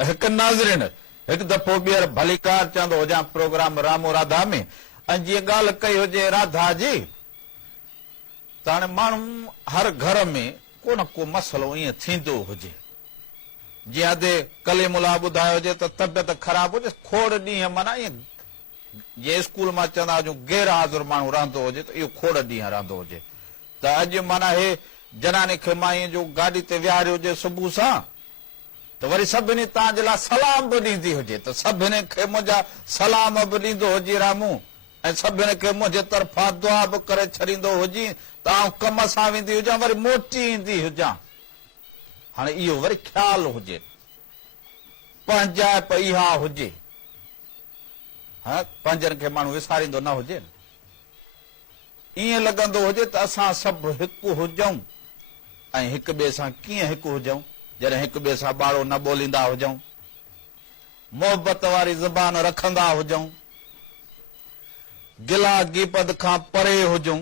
एक नाज़रीन एक दफ़ो ॿीहर भलीकार चवंदो हुजां प्रोग्राम रामो राधा में ऐं जीअं ॻाल्हि कई हुजे राधा जी त हाणे माण्हू हर घर में को न को मसइलो ईअं थींदो हुजे। जीअं अधे कलीमुला ॿुधायो हुजे त तबियत ख़राब हुजे खोड़ ॾींहं माना ईअं जीअं स्कूल मां चवंदा हुजूं गैर हाज़ुर माण्हू रहंदो हुजे त इहो खोड़ ॾींहं रहंदो हुजे त अॼु माना हे जनानी खे माईअ जो गाॾी ते विहारियो हुजे सुबुह सां त वरी सभिनी तव्हांजे लाइ सलाम बि ॾींदी हुजे त सभिनी खे मुंहिंजा सलाम बि ॾींदो हुजे रामू ऐं सभिनी खे मुंहिंजे तरफ़ां दुआ बि करे छॾींदो हुजी त आउं कम सां वेंदी हुजां वरी मोटी ईंदी हुजां। हाणे इहो वरी ख़्यालु हुजे पंहिंजाइप इहा हुजे हा पंहिंजनि खे माण्हू विसारींदो न हुजे न ईअं लॻंदो हुजे त असां सभु हिकु हुजऊं ऐं हिक ॿिए सां कीअं हिकु हुजऊं जॾहिं हिक ॿिए सां ॿारो न ॿोलींदा हुजऊं मोहबत वारी ज़बान रखंदा हुजऊं गिला गीपद खां परे हुजऊं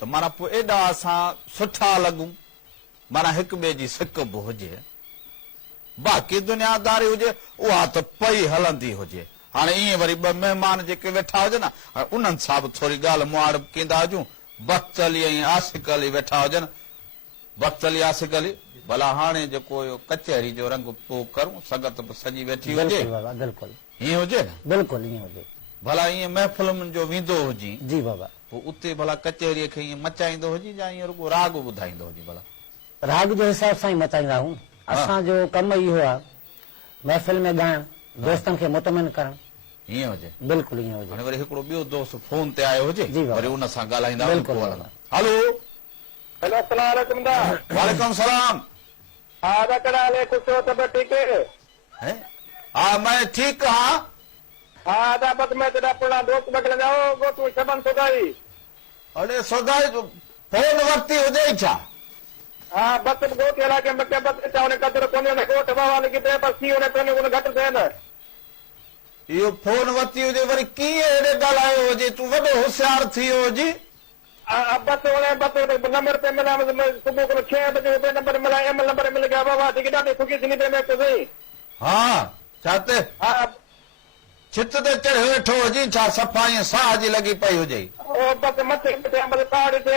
त माना पोइ एॾा असां सुठा लॻूं माना हिक ॿिए जी सिक बि हुजे बाक़ी दुनियादारी हुजे उहा त पई हलंदी हुजे। हाणे ईअं वरी ॿ महिमान जेके वेठा हुजनि न उन्हनि सां बि थोरी ॻाल्हि मुआड़ कंदा हुजूं बख़्त अली ऐं आसिक अली वेठा हुजनि बख़्त अली आसिक अली भला हाणे जेको कचहरी जो रंग पोइ करूं संगत बि सॼी वेठी हुजे हीअं हुजे न बिल्कुलु ईअं हुजे भला ईअं महफ़िलुनि जो वेंदो हुजे जी बाबा पोइ उते भला कचहरीअ खे ईअं मचाईंदो हुजे या ईअं रुॻो राग ॿुधाईंदो हुजे भला राग जे हिसाब सां ई मचाईंदा आहियूं असांजो कमु इहो आहे महफ़िल में ॻाइण दोस्तनि खे मुतमिन करणु ईअं हुजे बिल्कुलु ईअं हुजे। हाणे वरी हिकिड़ो ॿियो दोस्त फोन ते आयो हुजे वरी उन सां ॻाल्हाईंदा हलो वालेकुम सलाम हा मैं ठीक हाँ अरे सौदाई फोन वरिती हुजे छा हाँ बस गोट इलाके में बस चावने कदर कोने ने गोट बाबा ने किते बस सी ने कोने कोने घट थे न इहो फोन वरिती हुजे वरी कीअं हेॾे ॻाल्हायो हुजे तूं वॾो होशियार थी वियो हुजी बस उन्हें बस नंबर पे मिला सुबह को 6 बजे पे नंबर मिला एम नंबर मिल गया बाबा ठीक है खुशी थी पे मैं तो सही हाँ छाते हाँ छित ते चढ़ वेठो हुजी छा सफ़ा ईअं साह जी लॻी पई हुजे ओ बस मथे पे बस पहाड़ी ते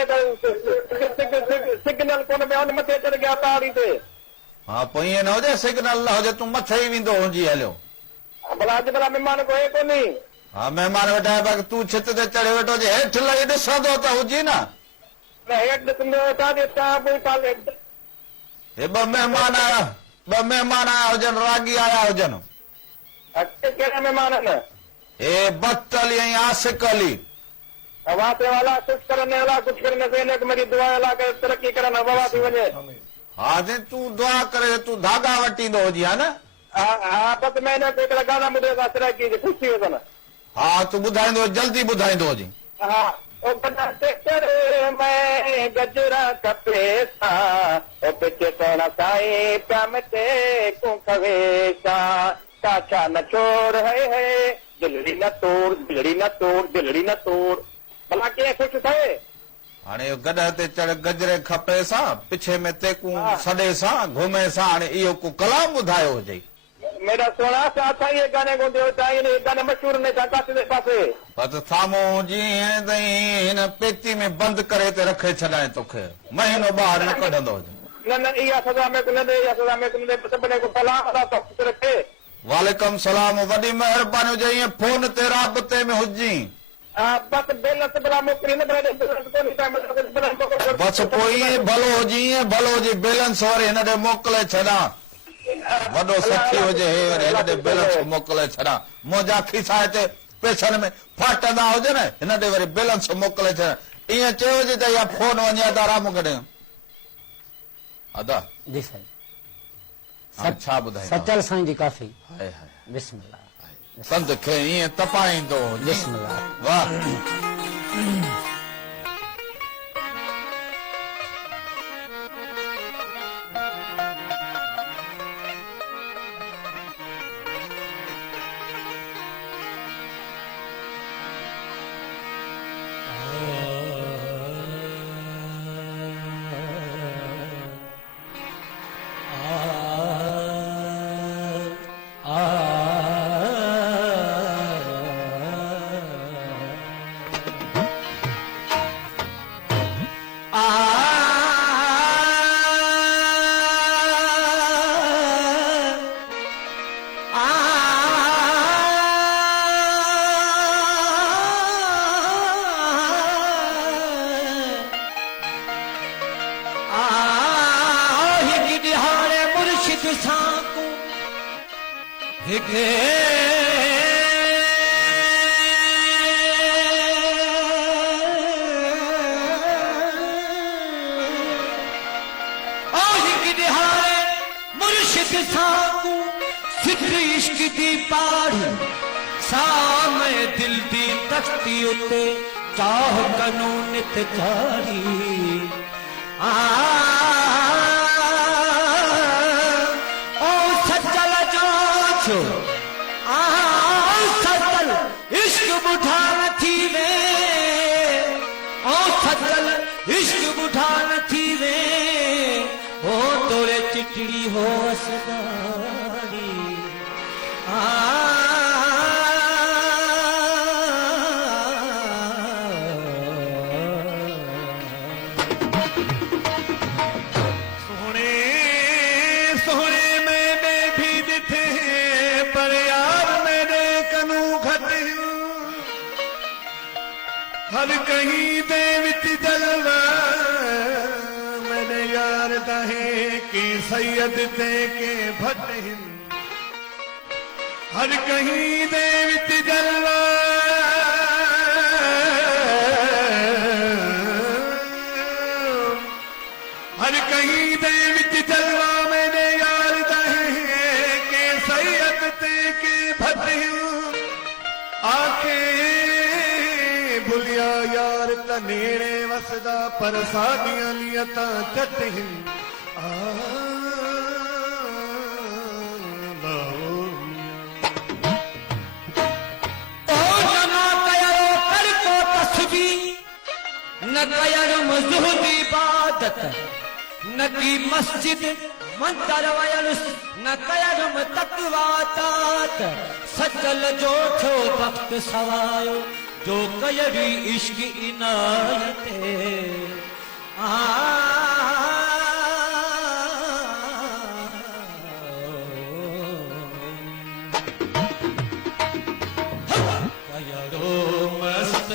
सिग्नल कोने में उन मथे चढ़ गया पहाड़ी ते हाँ पोइ ईअं न हुजे सिग्नल न हुजे तूं मथे ई वेंदो हुजी हलियो भला अॼु भला महिमान को है कोनी हाँ महिमान वेठा बाक़ी तूं छित ते चढ़े वेठो हुजे हेठि लही ॾिसंदो त हुजी न हेठि ॾिसंदो तव्हां पोइ पाले हे ॿ महिमान आया हुजनि रागी आया हुजनि कहिड़ा महिमान आहिनि हे बख़्त अली ऐं आसिक अली वाते वाला कुछ करने वाला कुछ करने से ने मेरी दुआ अल्लाह के तरक्की करना बाबा थी वने हाँ जे तूं दुआ करे तूं धागा वटींदो हुजी हा न हाँ बस मैंने हिकिड़ा गाना ॿुधे था तरक्की जी ख़ुशी हुजनि हा तूं ॿुधाईंदो जल्दी ॿुधाईंदो हुजी हाँ ओ बनाते करे मैं गजरा कपे सा ओ पिछे सोना साई प्यामते को कवेसा काचा न छोड़ है दिलड़ी न तोड़ दिलड़ी न तोड़ दिलड़ी न तोड़ भला कीअं ख़ुशि थे हाणे गॾ ते चढ़ गजरे खपे सां पिछे में तेकूं सॾे सां घुमे सां हाणे इहो को कलाम ॿुधायो हुजे मेरा सोना सा ये गाने को दो चाहिए गाने मशहूर ने कासे दे पासे बस साम्हूं जीअं त हिन पेती में बंदि करे ते रखे छॾाए तोखे महीनो ॿाहिरि न कढंदो हुजे न इहा सज़ा में कोन दे इहा सज़ा में कोन दे सभिनी को सलाम अदा तो ख़ुशि रखे वालेकुम सलाम वॾी महिरबानी हुजे ईअं फोन ते राबते में हुजी बस बैलेंस बड़ा मोकिली न बस पोइ ईअं भलो हुजे ईअं भलो हुजे बैलेंस वरी हिन ॾे मोकिले छॾां वॾो सखी हुजे हे वरी हिन ॾे बैलेंस मोकिले छॾां मुंहिंजा खीसा हिते पैसनि में फाटंदा हुजे न हिन ॾे वरी बैलेंस मोकिले छॾां ईअं चयो हुजे त इहा फोन वञे अदा राम कॾहिं अदा जी साईं छा ॿुधाए सचल साईं जी काफ़ी बिस्मिल्लाह संत खे ईअं तपाईंदो बिस्मिल्लाह वाह हिके मुर्शिद साकू फिक्र इश्क दी पाड़ी सामे दिल दी तख्ती उते चाह कानून ते जारी ओ सचल जो सचल इश्क बुढ़ा न थी वे ओ सचल इश्क बुढ़ा न थी वे ओ तोरे चिटड़ी हो असदारी सोहने सोहने मैंने भी दिखे पर यार मेरे कनू खत हर कहीं दे विच जलवा मैंने यार दहे की सैयद दे के भट हर कहीं दे विच जलवा हर कहीं दे विच जलवा मैंने यार दहे के सैयद दे के भट आखे भुलिया यार तनेड़े वसदा पर सादियां नियतां चट न कयर मज़हब इबादत न की मस्जिद मंदर वयलुस न कयर तकवा तात सचल जो थो वक्त सवायो जो कयरी इश्क इनायत कयरो मस्त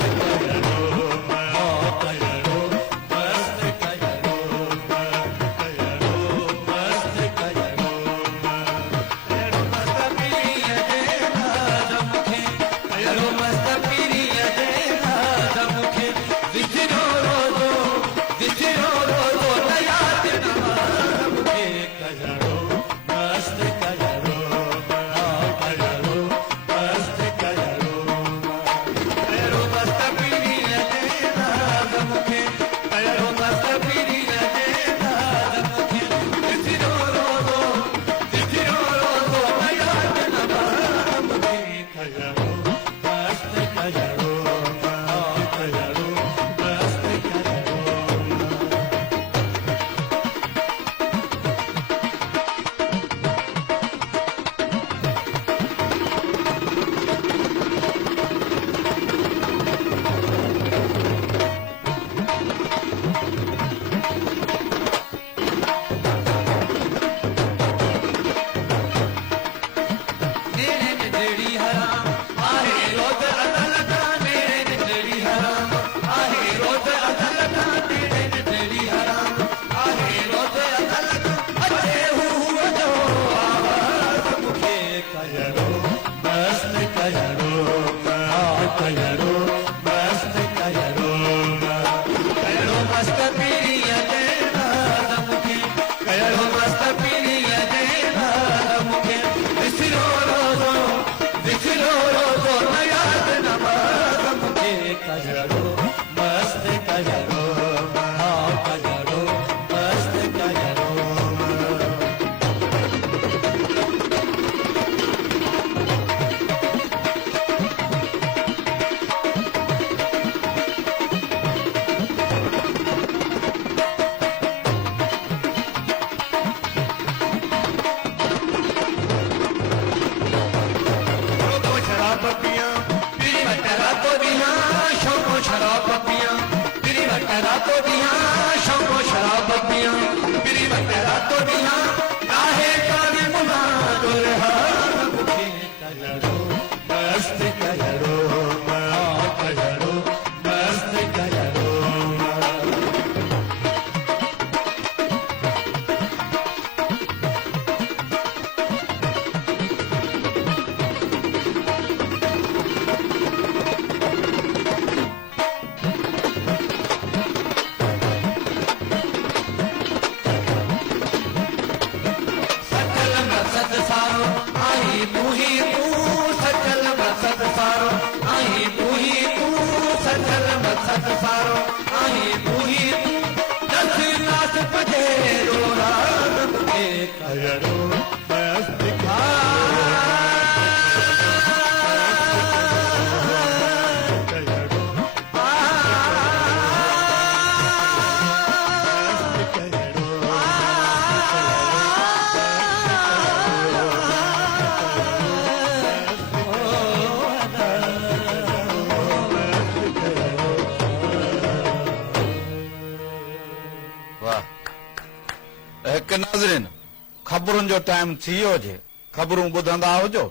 ख़बरुनि जो टाइम थी वियो हुजे, ख़बरूं ॿुधंदा हुजो,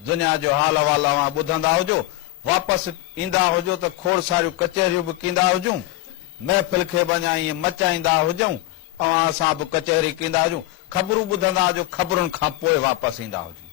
दुनिया जो हाल अहवाल अवां ॿुधंदा हुजो, वापसि ईंदा हुजो त खोड़ सारियूं कचहरियूं बि कींदा हुजूं, महफ़िल खे बि अञा ईअं मचाईंदा हुजूं, असां बि कचहरी कींदा हुजूं, ख़बरूं ॿुधंदा हुजो, ख़बरुनि खां पोइ वापसि ईंदा हुजूं।